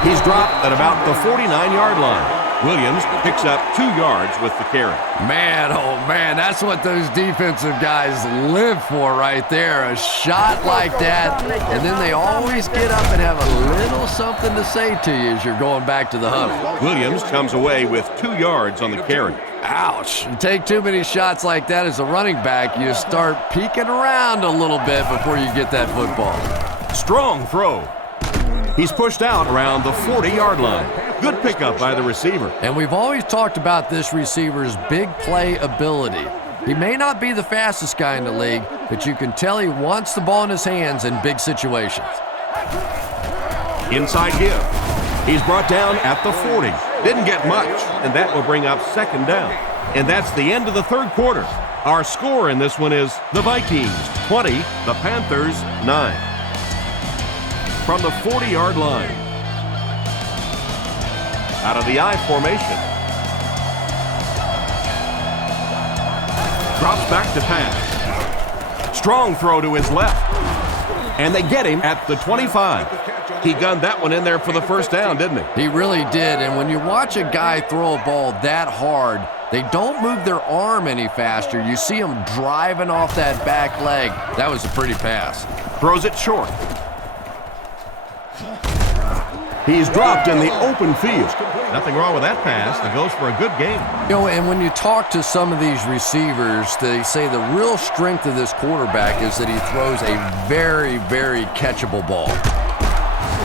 He's dropped at about the 49-yard line. Williams picks up 2 yards with the carry. Man, oh man, that's what those defensive guys live for right there. A shot like that, and then they always get up and have a little something to say to you as you're going back to the huddle. Williams comes away with 2 yards on the carry. Ouch. You take too many shots like that as a running back, you start peeking around a little bit before you get that football. Strong throw. He's pushed out around the 40-yard line. Good pickup by the receiver. And we've always talked about this receiver's big play ability. He may not be the fastest guy in the league, but you can tell he wants the ball in his hands in big situations. Inside give. He's brought down at the 40. Didn't get much, and that will bring up 2nd down. And that's the end of the 3rd quarter. Our score in this one is the Vikings 20, the Panthers 9. From the 40-yard line. Out of the I formation. Drops back to pass. Strong throw to his left. And they get him at the 25. He gunned that one in there for the 1st down, didn't he? He really did, and when you watch a guy throw a ball that hard, they don't move their arm any faster. You see him driving off that back leg. That was a pretty pass. Throws it short. He's dropped in the open field. Nothing wrong with that pass. It goes for a good game. You know, and when you talk to some of these receivers, they say the real strength of this quarterback is that he throws a very, very catchable ball.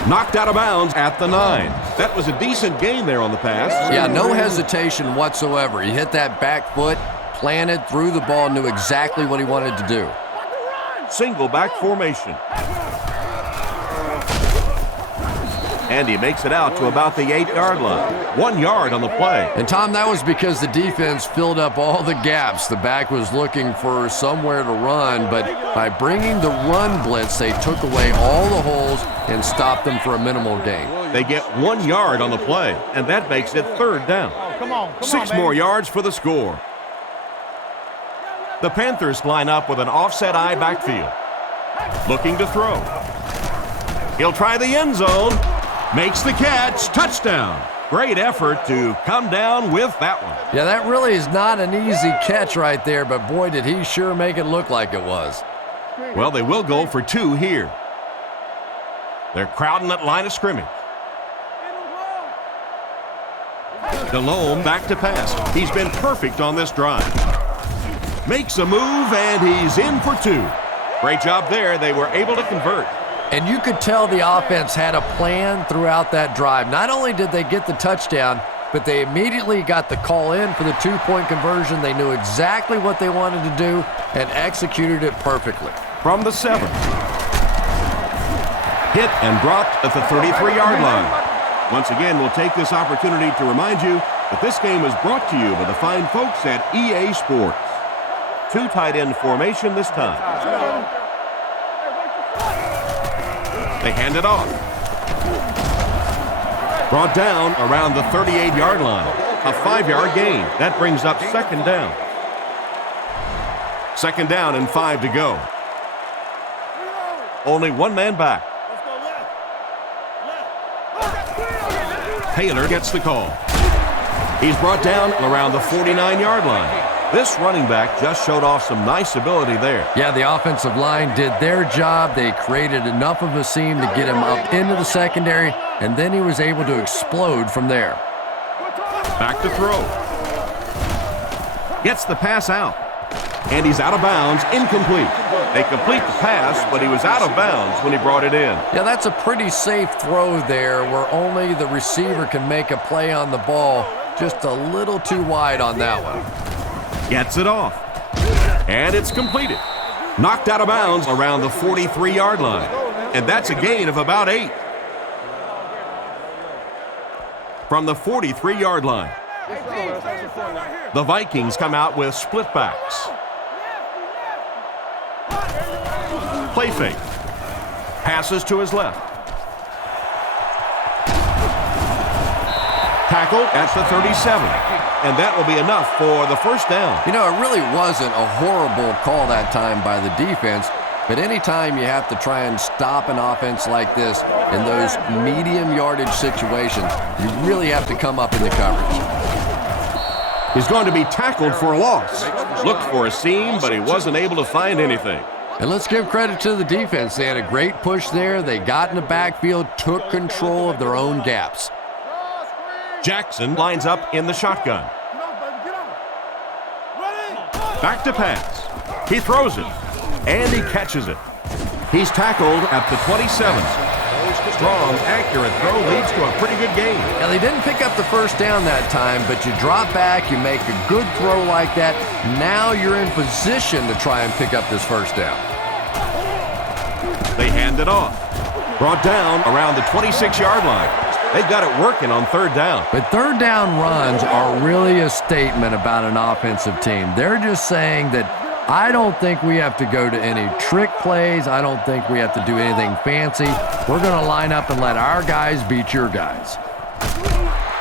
Knocked out of bounds at the 9. That was a decent gain there on the pass. Yeah, no hesitation whatsoever. He hit that back foot, planted, threw the ball, knew exactly what he wanted to do. Single back formation. And he makes it out to about the 8-yard line. 1 yard on the play. And Tom, that was because the defense filled up all the gaps. The back was looking for somewhere to run, but by bringing the run blitz, they took away all the holes and stopped them for a minimal gain. They get 1 yard on the play, and that makes it 3rd down. Come on, 6 more yards for the score. The Panthers line up with an offset I backfield. Looking to throw. He'll try the end zone. Makes the catch. Touchdown. Great effort to come down with that one. Yeah, that really is not an easy catch right there, but boy, did he sure make it look like it was. Well, they will go for 2 here. They're crowding that line of scrimmage. Delhomme back to pass. He's been perfect on this drive. Makes a move, and he's in for 2. Great job there. They were able to convert. And you could tell the offense had a plan throughout that drive. Not only did they get the touchdown, but they immediately got the call in for the 2-point conversion. They knew exactly what they wanted to do and executed it perfectly. From the 7. Hit and dropped at the 33-yard line. Once again, we'll take this opportunity to remind you that this game is brought to you by the fine folks at EA Sports. 2 tight end formation this time. They hand it off. Brought down around the 38-yard line. A 5-yard gain. That brings up second down. Second down and 5 to go. Only one man back. Taylor gets the call. He's brought down around the 49-yard line. This running back just showed off some nice ability there. Yeah, the offensive line did their job. They created enough of a seam to get him up into the secondary, and then he was able to explode from there. Back to throw. Gets the pass out. And he's out of bounds, incomplete. They complete the pass, but he was out of bounds when he brought it in. Yeah, that's a pretty safe throw there where only the receiver can make a play on the ball. Just a little too wide on that one. Gets it off. And it's completed. Knocked out of bounds around the 43-yard line. And that's a gain of about 8. From the 43-yard line, the Vikings come out with split backs. Play fake. Passes to his left. Tackle at the 37. And that will be enough for the first down. You know, it really wasn't a horrible call that time by the defense, but anytime you have to try and stop an offense like this in those medium yardage situations, you really have to come up in the coverage. He's going to be tackled for a loss. Looked for a seam, but he wasn't able to find anything. And let's give credit to the defense. They had a great push there. They got in the backfield, took control of their own gaps. Jackson lines up in the shotgun. Back to pass. He throws it, and he catches it. He's tackled at the 27. Strong, accurate throw leads to a pretty good game. Now, they didn't pick up the first down that time, but you drop back, you make a good throw like that. Now you're in position to try and pick up this first down. They hand it off. Brought down around the 26-yard line. They've got it working on third down. But third down runs are really a statement about an offensive team. They're just saying that I don't think we have to go to any trick plays. I don't think we have to do anything fancy. We're going to line up and let our guys beat your guys.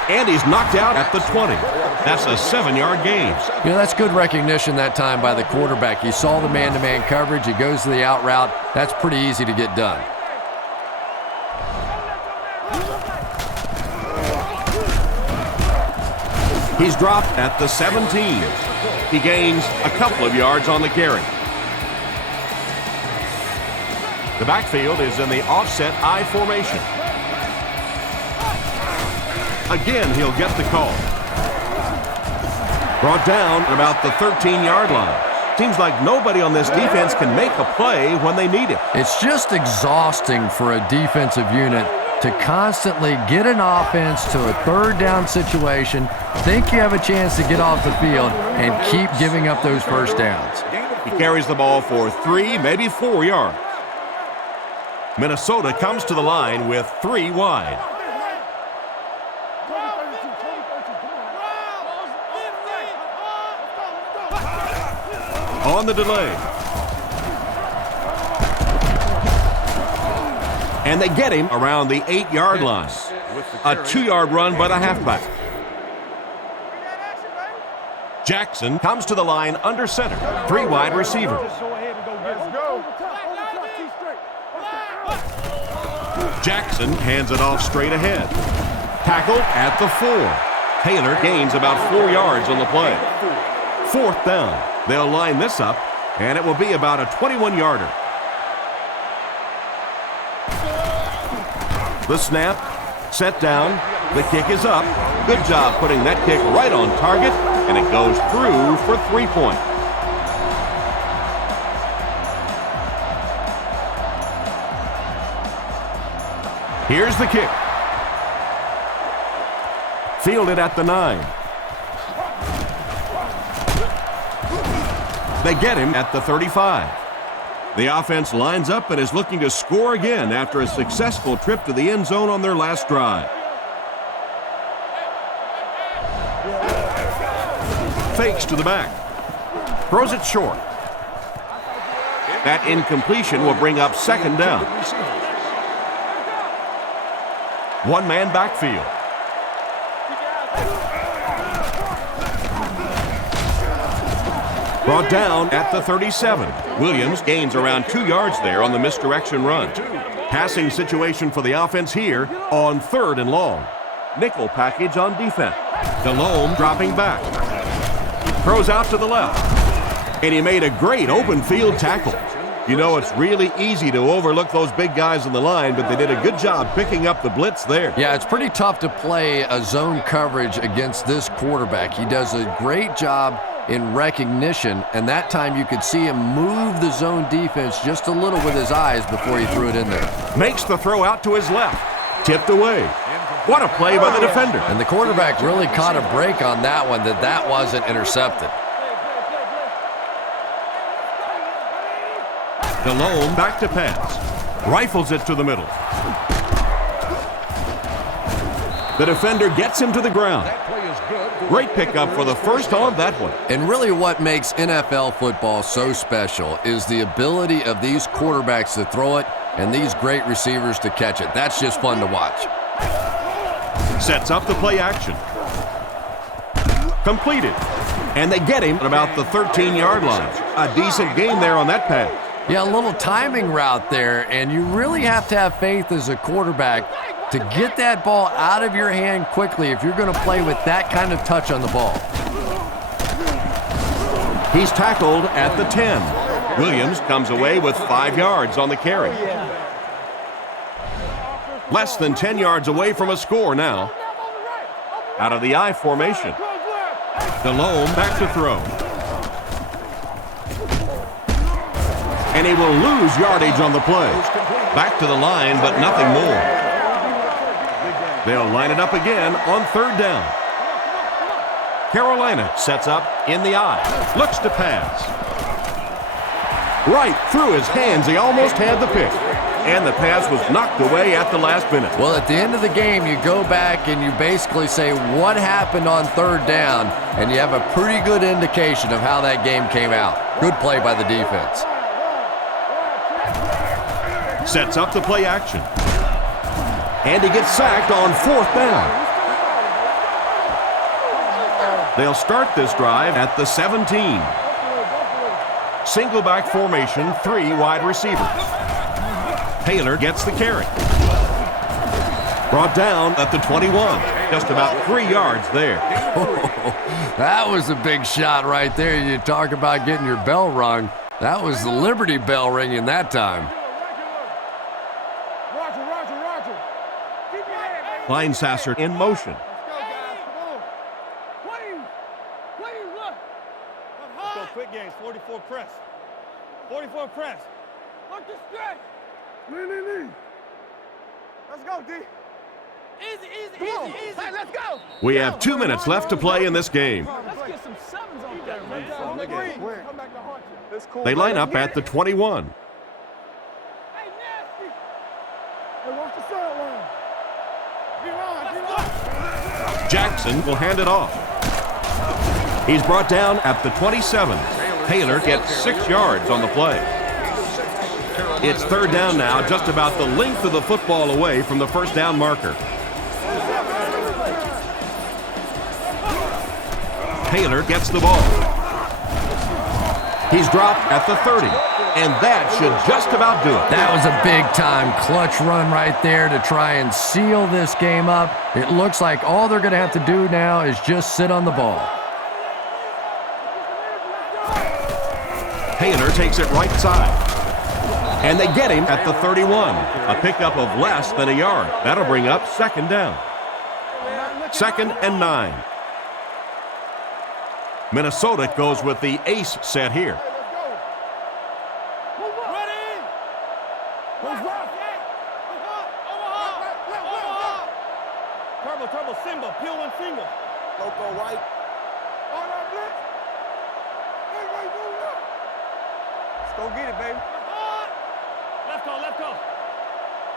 And he's knocked out at the 20. That's a 7-yard gain. You know, that's good recognition that time by the quarterback. He saw the man-to-man coverage. He goes to the out route. That's pretty easy to get done. He's dropped at the 17. He gains a couple of yards on the carry. The backfield is in the offset I formation. Again, he'll get the call. Brought down at about the 13-yard line. Seems like nobody on this defense can make a play when they need it. It's just exhausting for a defensive unit to constantly get an offense to a third down situation, think you have a chance to get off the field, and keep giving up those first downs. He carries the ball for 3, maybe 4 yards. Minnesota comes to the line with 3 wide. On the delay. And they get him around the 8-yard line. A 2-yard run by the halfback. Jackson comes to the line under center. 3 wide receivers. Jackson hands it off straight ahead. Tackle at the 4. Taylor gains about 4 yards on the play. 4th down. They'll line this up, and it will be about a 21-yarder. The snap, set down, the kick is up. Good job putting that kick right on target, and it goes through for 3 points. Here's the kick. Fielded at the 9. They get him at the 35. The offense lines up and is looking to score again after a successful trip to the end zone on their last drive. Fakes to the back. Throws it short. That incompletion will bring up second down. One-man backfield. Brought down at the 37. Williams gains around 2 yards there on the misdirection run. Passing situation for the offense here on 3rd and long. Nickel package on defense. Delhomme dropping back. Throws out to the left. And he made a great open field tackle. You know, it's really easy to overlook those big guys on the line, but they did a good job picking up the blitz there. Yeah, it's pretty tough to play a zone coverage against this quarterback. He does a great job in recognition, and that time you could see him move the zone defense just a little with his eyes before he threw it in there. Makes the throw out to his left. Tipped away. What a play by the defender. And the quarterback really caught a break on that one, that wasn't intercepted. Delhomme back to pass. Rifles it to the middle. The defender gets him to the ground. Great pickup for the first on that one. And really what makes NFL football so special is the ability of these quarterbacks to throw it and these great receivers to catch it. That's just fun to watch. Sets up the play action. Completed. And they get him at about the 13-yard line. A decent gain there on that pass. Yeah, a little timing route there, and you really have to have faith as a quarterback to get that ball out of your hand quickly if you're going to play with that kind of touch on the ball. He's tackled at the 10. Williams comes away with 5 yards on the carry. Less than 10 yards away from a score now. Out of the I formation. Delhomme back to throw. And he will lose yardage on the play. Back to the line, but nothing more. They'll line it up again on 3rd down. Carolina sets up in the I. Looks to pass. Right through his hands. He almost had the pick. And the pass was knocked away at the last minute. Well, at the end of the game, you go back and you basically say what happened on 3rd down, and you have a pretty good indication of how that game came out. Good play by the defense. Sets up the play action. And he gets sacked on 4th down. They'll start this drive at the 17. Single back formation, 3 wide receivers. Taylor gets the carry. Brought down at the 21. Just about 3 yards there. That was a big shot right there. You talk about getting your bell rung. That was the Liberty Bell ringing that time. Linesasser in motion. Let's go quick games, 44 press. 44 press. Look the stretch. Lean. Let's go, D. Easy. Hey, let's go. We have 2 minutes left to play in this game. Let's get some sevens on there, man. Come back to haunt you. It's cool. They line up at the 21. Hey, nasty. Hey, watch the sideline. Jackson will hand it off. He's brought down at the 27. Taylor gets 6 yards on the play. It's 3rd down now, just about the length of the football away from the 1st down marker. Taylor gets the ball. He's dropped at the 30, and that should just about do it. That was a big-time clutch run right there to try and seal this game up. It looks like all they're going to have to do now is just sit on the ball. Taylor takes it right side. And they get him at the 31. A pickup of less than a yard. That'll bring up 2nd down. 2nd and 9. Minnesota goes with the ace set here. Turbo, single, peel and single. Loco white. On that blitz. Let's go get it, baby. Left go.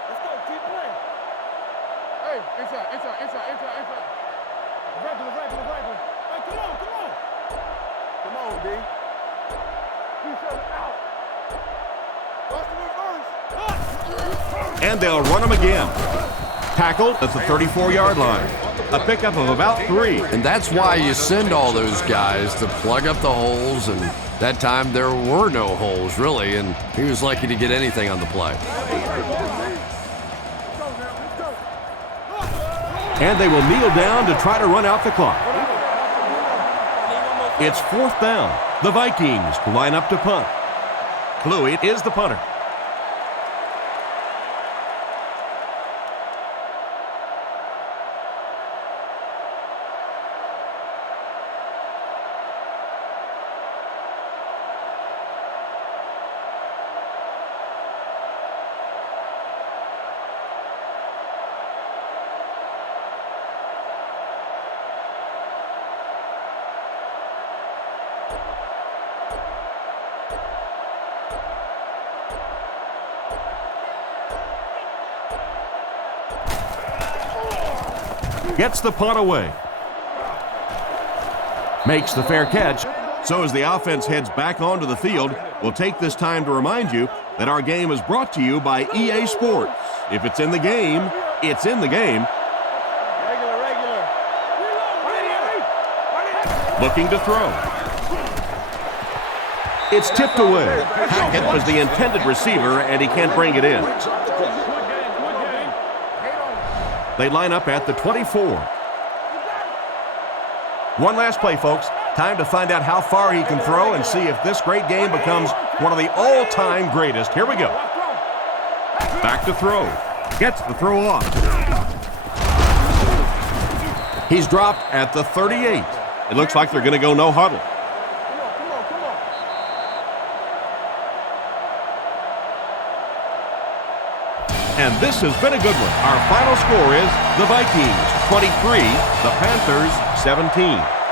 Let's go. Keep playing. Hey, inside. Regular. Hey, come on. Come on, D. Keep shutting out. Watch the reverse. And they'll run him again. Tackled at the 34-yard line. A pickup of about 3. And that's why you send all those guys to plug up the holes, and that time there were no holes, really, and he was lucky to get anything on the play. And they will kneel down to try to run out the clock. It's 4th down. The Vikings line up to punt. Kluwe is the punter. Gets the punt away. Makes the fair catch. So as the offense heads back onto the field, we'll take this time to remind you that our game is brought to you by EA Sports. If it's in the game, it's in the game. Regular. Looking to throw. It's tipped away. Hackett was the intended receiver, and he can't bring it in. They line up at the 24. One last play, folks. Time to find out how far he can throw and see if this great game becomes one of the all-time greatest. Here we go. Back to throw. Gets the throw off. He's dropped at the 38. It looks like they're going to go no huddle. And this has been a good one. Our final score is the Vikings 23, the Panthers 17.